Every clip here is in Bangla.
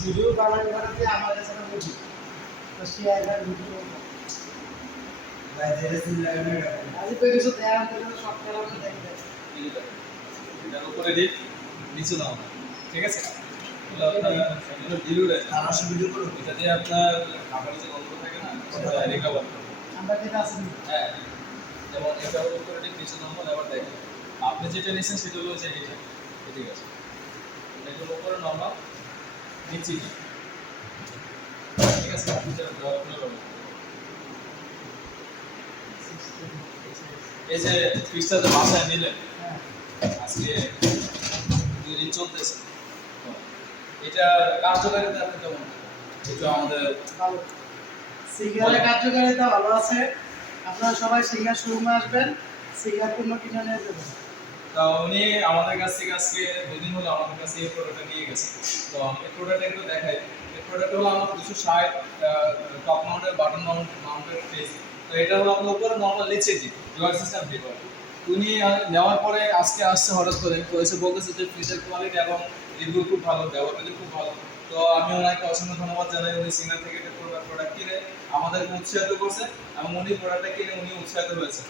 ভিডিও বানাই বানাতে আমার কাছে না বুঝি তো শেয়ার আর ভিডিও ভাই ধীরে ধীরে লাগবে আজ পেরেছো ধ্যান করে সব খেলাম দেখবে এটার উপরে দিক নিচে নাও ঠিক আছে এটা ভিডিও আছে আর আসলে ভিডিও করো এটা দিয়ে আপনার খাবারের যে গন্ধ থাকে না সেটা রিকভার করবে আমরা যেটা আছে হ্যাঁ যেমন এটার উপরে দিক নিচে নাও আবার দেখেন আপনি যেটা নিছেন সেটা হলো যে এটা ঠিক আছে এটার উপরে নরমাল নিচে ঠিক আছে আপনি যেটা ড্রপগুলো করবেন এই যে ফিক্সটাতে বাসায় নিলেন আজকে দুই চলতেছে এটা কার্যকারিতা আপনি কেমন এটা আমাদের ভালো সিগারের কার্যকারিতা ভালো আছে আপনারা সবাই সিগার শোরুমে আসবেন সিগার পণ্য কিনে নিয়ে যাবেন তো উনি আমাদের কাছ থেকে আজকে দুদিন হলো আমাদের কাছে এই প্রোডাক্টটা নিয়ে গেছে তো এই প্রোডাক্টটা একটু দেখাই এই প্রোডাক্ট হলো আমার 260 টপ মাউন্টের বাটন মাউন্টেড ফেস তো এটা হলো আপনার উপরে নরমাল নিচে দিই ডুয়াল সিস্টেম ফিট উনি নেওয়ার পরে আজকে আসছে হঠাৎ করে তো এসে বলতেছে যে ফ্রিজের কোয়ালিটি এবং রিভিউ খুব ভালো ব্যবহার খুব ভালো তো আমি ওনাকে অসংখ্য ধন্যবাদ জানাই উনি সিঙ্গার থেকে প্রোডাক্ট কিনে আমাদেরকে উৎসাহিত করছে এবং উনি প্রোডাক্টটা কিনে উনি উৎসাহিত হয়েছে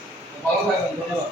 ভালো থাকবেন ধন্যবাদ।